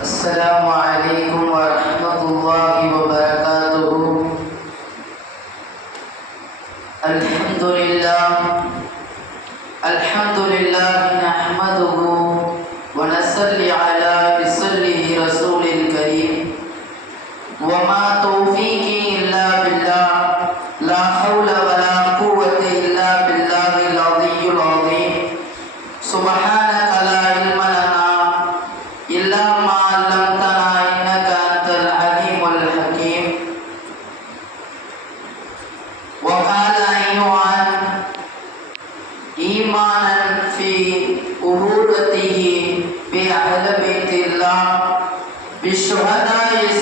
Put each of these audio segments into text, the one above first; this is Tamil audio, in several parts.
السلام عليكم ورحمة الله وبركاته. الحمد لله. الحمد لله. বিশ্বভাতায়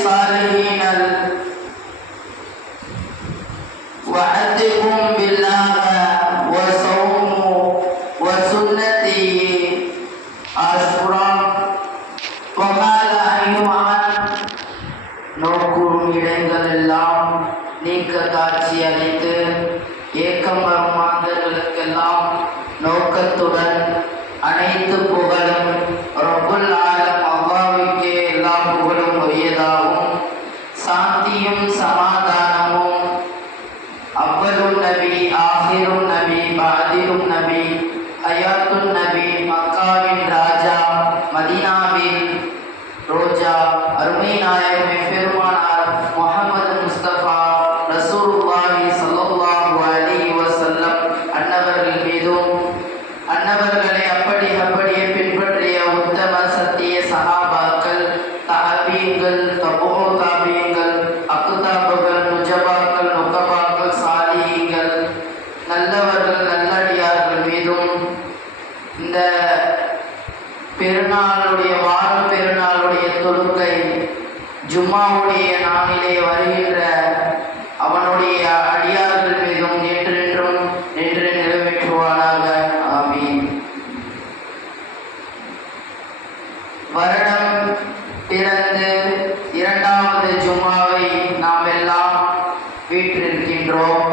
வீற்றிருக்கின்றோம்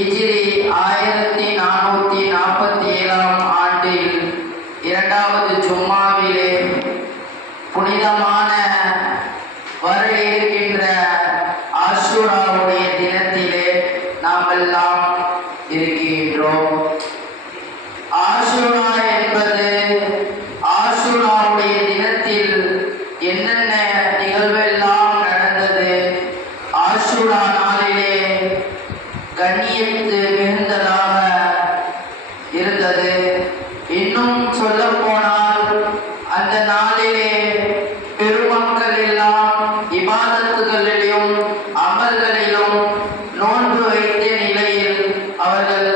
இஜிலி ஆயிரத்தி நானூத்தி நாற்பத்தி ஏழாம் ஆண்டில் இரண்டாவது சும்மாவிலே புனிதமான வர இருக்கின்ற ஆசுராவுடைய தினத்திலே நாம் எல்லாம் வேண்டிய நிலை அவர்கள்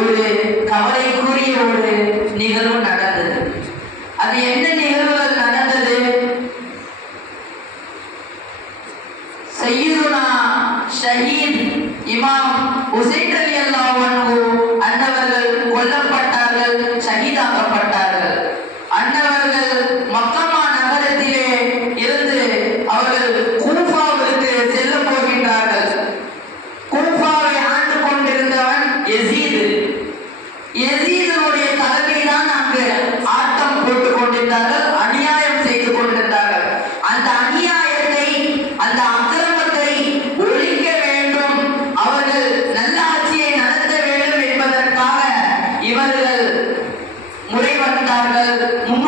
ஒரு கவலைக்குரிய ஒரு நிகழ்வு நடந்தது. அது என்ன நிகழ்வு வந்தார்கள் முன்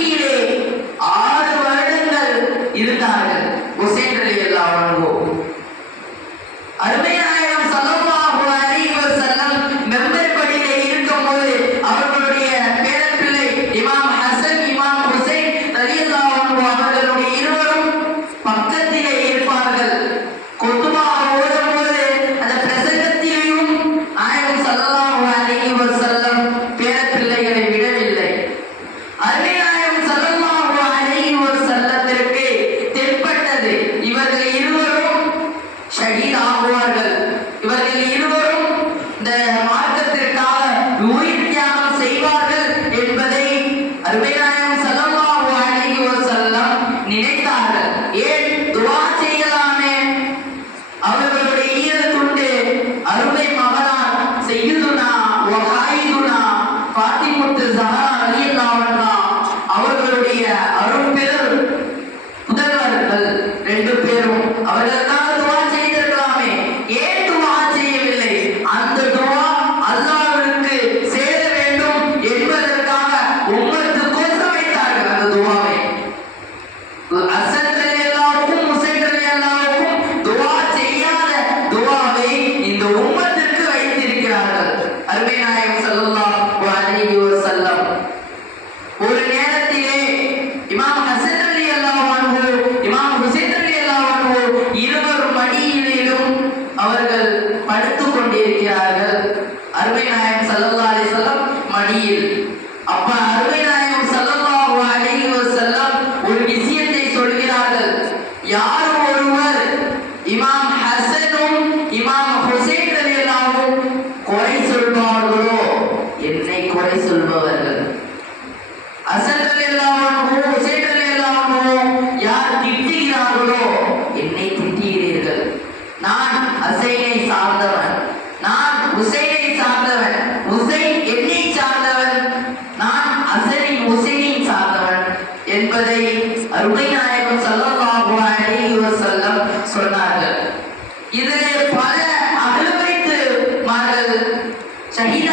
years. இதிலே பல அகலவைத்து மார்கள் சகித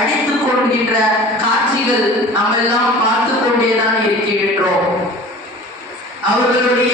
அடித்துக் கொள்கின்ற காட்சிகள் நாம் எல்லாம் பார்த்து கொண்டேதான் இருக்கின்றோம். அவர்களுடைய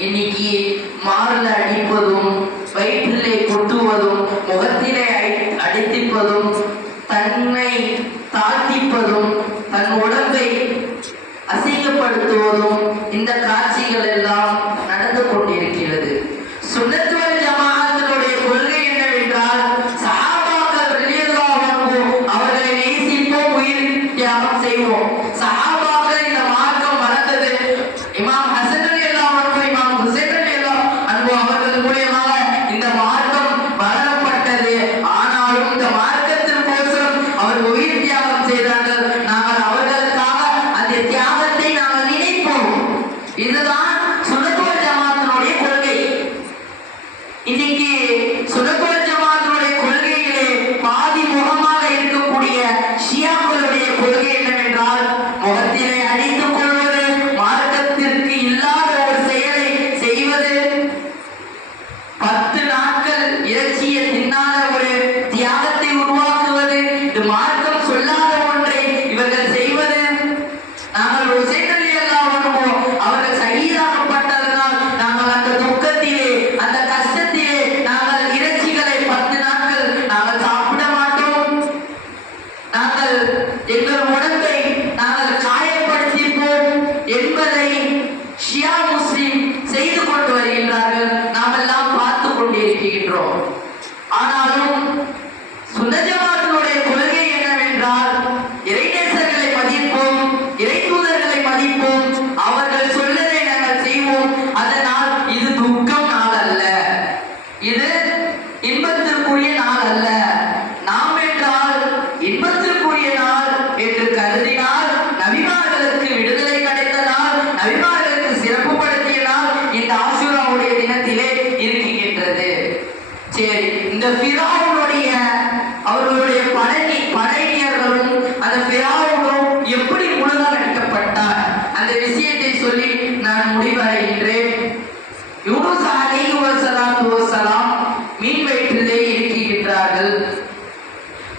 e me energia இன்னைக்கு ஆனாலும் சுதந்திரமாக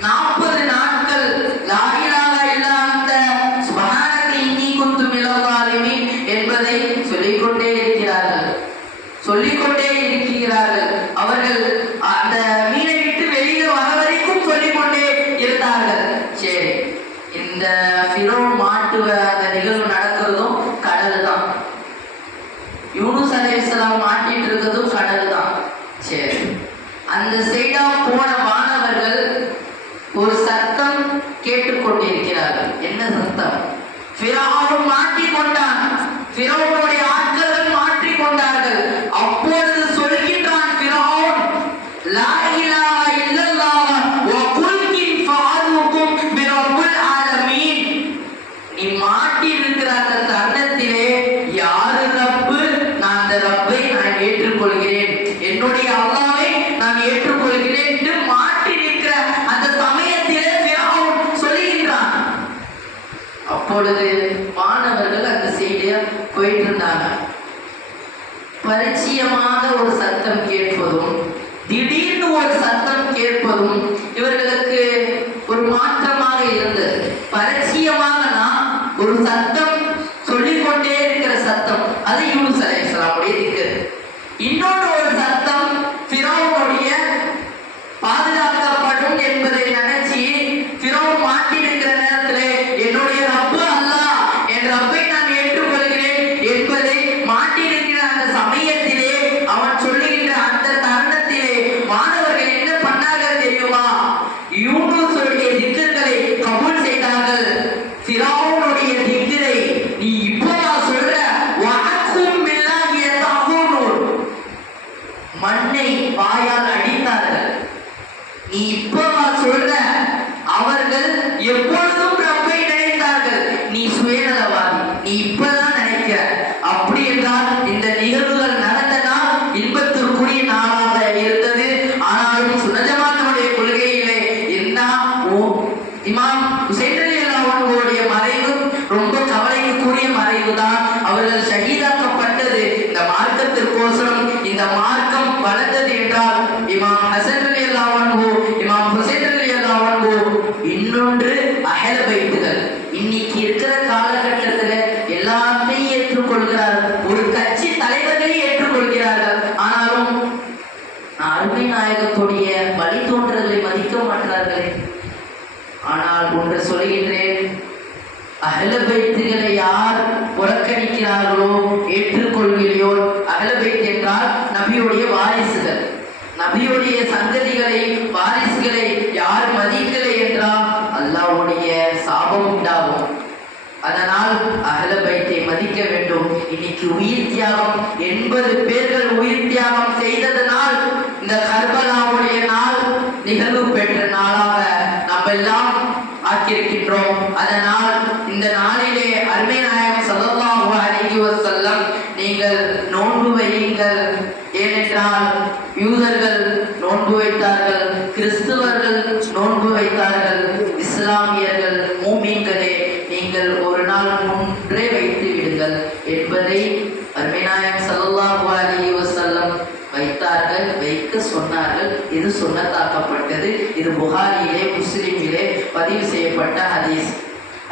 நாற்பது அவர்கள் இந்த மார்க்கத்திற்கோசரம் இந்த மார்க்கம் வளர்ந்தது என்றால் இமாம் ஹசன் புறக்கணிக்கிறார்களோ ஏற்றுக்கொள்கிறையோ அகல என்றால் நபியுடைய வாரிசுகள். நபியுடைய சங்கதிகளை வாரிசுகளை யார் மதிக்கலை என்றால் அல்லாவுடைய சாபம் உண்டாகும். அதனால் அகல பைத்தை மதிக்க வேண்டும். இன்னைக்கு உயிர் தியாகம் எண்பது பேர்கள் உயிர் தியாகம் செய்ததனால் இந்த கர்பலாவுடைய நாள் நிகழ்வு பெற்ற நாளாக நம்ம எல்லாம் ஆக்கியிருக்கின்றோம் அதனால் இந்த நாளிலே அருமை நாயகம் ஸல்லல்லாஹு அலைஹி வஸல்லம் நீங்கள் நோன்பு வையுங்கள் ஏனென்றால் யூதர்கள் நோன்பு வைத்தார்கள் கிறிஸ்துவர்கள் நோன்பு வைத்தார்கள் இஸ்லாமியர்கள் மூமீன்களே நீங்கள் ஒரு நாள் முன்றே வைத்து விடுங்கள் என்பதை அருமைநாயகம் ஸல்லல்லாஹு அலி வசல்லம் வைத்தார்கள் வைக்க சொன்னார்கள். இது சுன்னத்தாக்கப்பட்டது இது புகாரியிலே முஸ்லிமிலே பதிவு செய்யப்பட்ட ஹதீஸ்.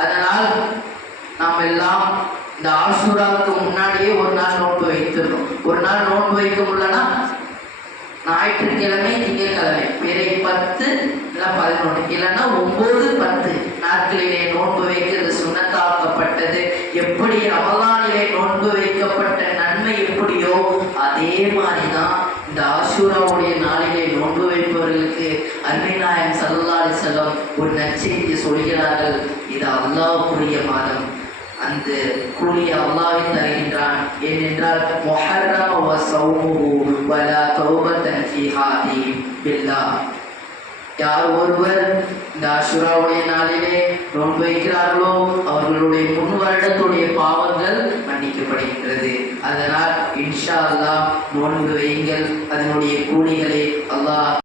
அதனால் நாம் எல்லாம் இந்த ஆசூராவுக்கு முன்னாடியே ஒரு நாள் நோன்பு வைத்திருந்தோம். ஒரு நாள் நோன்பு வைக்க முடியலன்னா ஞாயிற்றுக்கிழமை திங்கட்கிழமை பிறை பத்து இல்லை பதினொன்று இல்லைன்னா ஒம்பது பத்து. நாட்களிலே நோன்பு வைக்கிறது சுண்ணத்தாக்கப்பட்டது. எப்படி ரமலானிலே நோன்பு வைக்கப்பட்ட நன்மை எப்படியோ அதே மாதிரி தான் இந்த ஆசூராவுடைய நாளிலே நோன்பு வைப்பவர்களுக்கு அருமை நாயகம் செல்லம் ஒரு நற்செய்தியை சொல்கிறார்கள். இது அல்லாவுக்குரிய மாதம். அந்த கூலியை அல்லாஹ்வே தருகின்றான். ஏனென்றால் மொஹர்ரம் வ சௌமுஹு வலா தௌபத்தன் ஃபீ ஹாதி பில்லா. யார் ஒருவர் இந்த அசுராவுடைய நாளிலே நோன்பு வைக்கிறார்களோ அவர்களுடைய முன் வருடத்துடைய பாவங்கள் மன்னிக்கப்படுகின்றது. அதனால் இன்ஷா அல்லாஹ் நோன்பு வையுங்கள். அதனுடைய கூலிகளை அல்லாஹ்